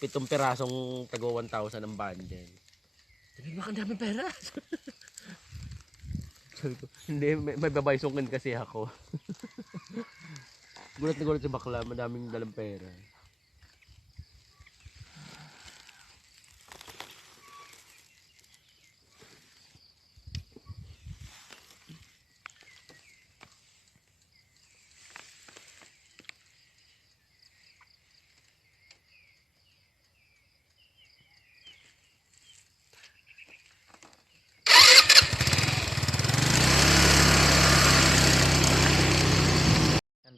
pitong pirasong tago 1,000 ang bundle. Sabi ko, ang daming pera. Sabi ko, hindi, may babaysongin kasi ako. Gulat na gulat si bakla, madaming dalang pera.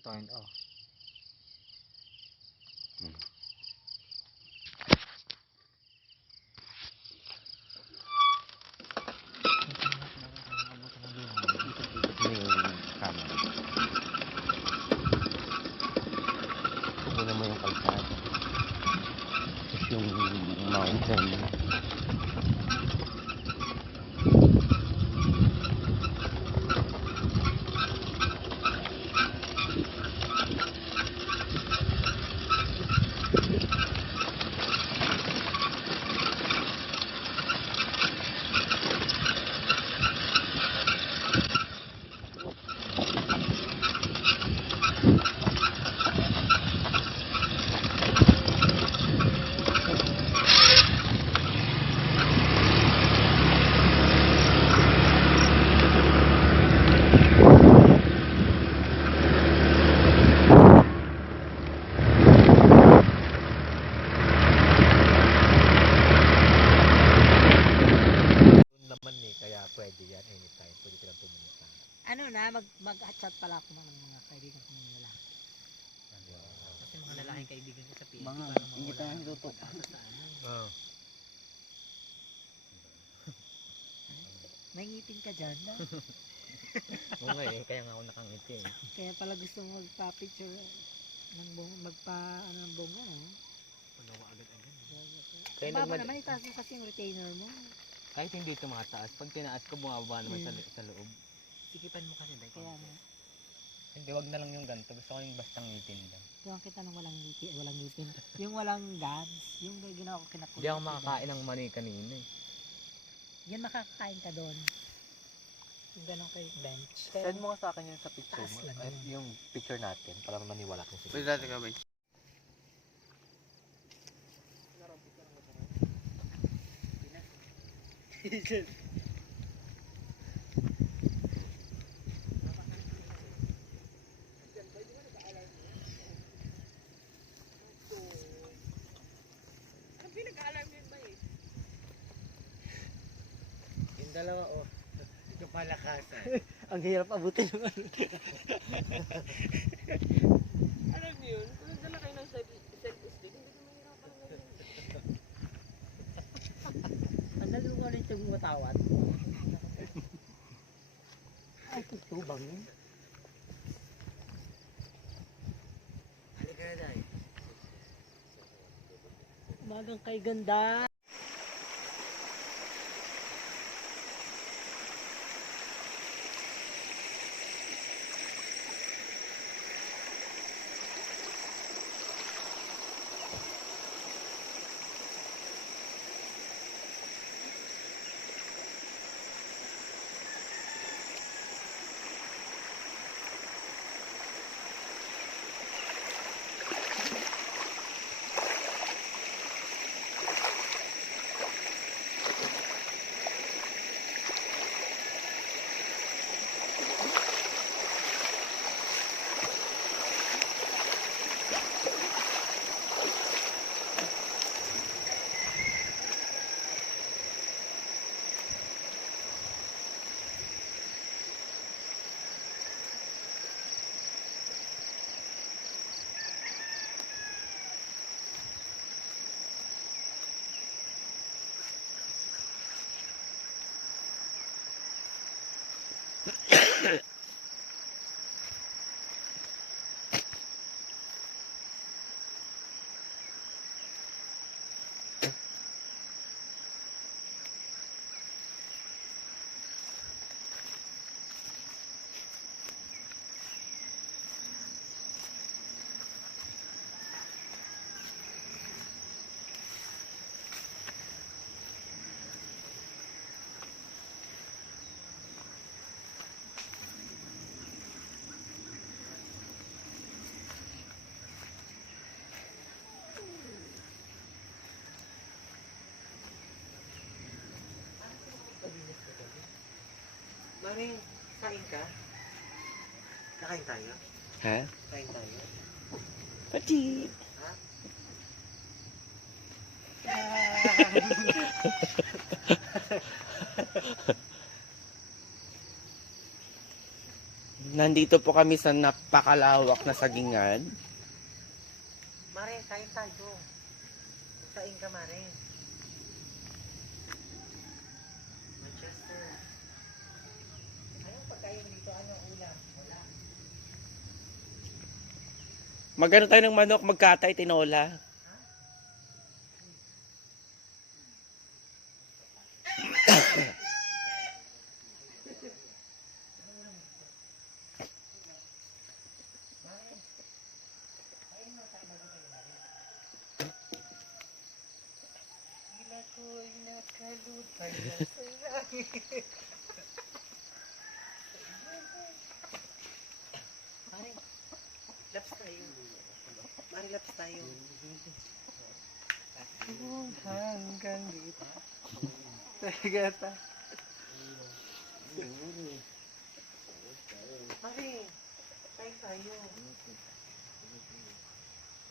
Turn off. Kukunan mo yung kalsada. Tapos yung mountain. Pwede yan anytime, pwede ka lang pumunta. Ano na, mag-chat pala ako ng mga kaibigan ko ng lalaki. Kasi mga lalaking kaibigan ko sa PNP, parang hindi tayo luto sa ano. May ngipin ka dyan na? Oo nga eh, kaya nga ako nakangiti eh. Kaya pala gusto mo magpa-picture ng ng bunga eh. Pagawa agad-agad. Baba naman, itaas mo kasi yung retainer mo. Kahit hindi tumataas, pag tinaas ko bumaba naman sa loob. Sikipan mo kasi dahil. Kaya mo. Hindi, wag na lang yung ganito. Gusto ko yung bastang ngipin lang. Tuwang kita ng walang ngipin. Yung walang gans, yung ginawa ko kinakulong. Hindi ako makakain ng mani kanina eh. Yan makakain ka doon. Yung gano'n kay bench. Send mo sa akin yun sa picture mo. Yung picture natin para maniwala ko sila. Pwede natin ka, bench. Yung dalawa oh. Ito palakasan. Ang hirap abutin ng ano. Alam niyo yun, kung nagdala kayo ng self-esteem, hindi naman mahirapan ng ganyan. Andali mo ulit yung matawad. Ay, tutubang yun. Halika na dahil. Umagang kay ganda. Maring, kain ka? Nakain tayo? Ha? Kain tayo? Pachi! Ha? Nandito po kami sa napakalawak na sagingan. Mare, kain tayo. Kain ka, Mare. Manchester. Anong pagkain dito? Anong ulam? Wala. Magano tayo ng manok, magkatay, tinola. Tila ko'y nakalutay na sa langit. Mare, laps tayo. Mare, laps tayo. Hanggang dito. Tagata. Mare, kain tayo.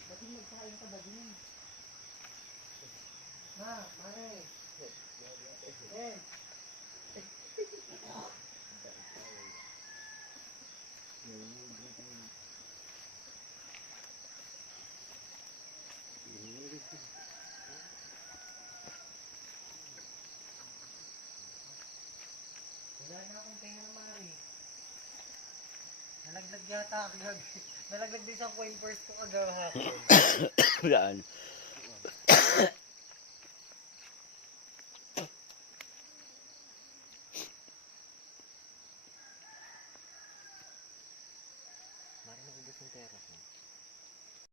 Ba't magkain ka ba din? Ma, Mare. Eh. Wala na akong pera, Mare. Nalaglag yata agad. Nalaglag din sa coin purse ko agad hapon. Wala.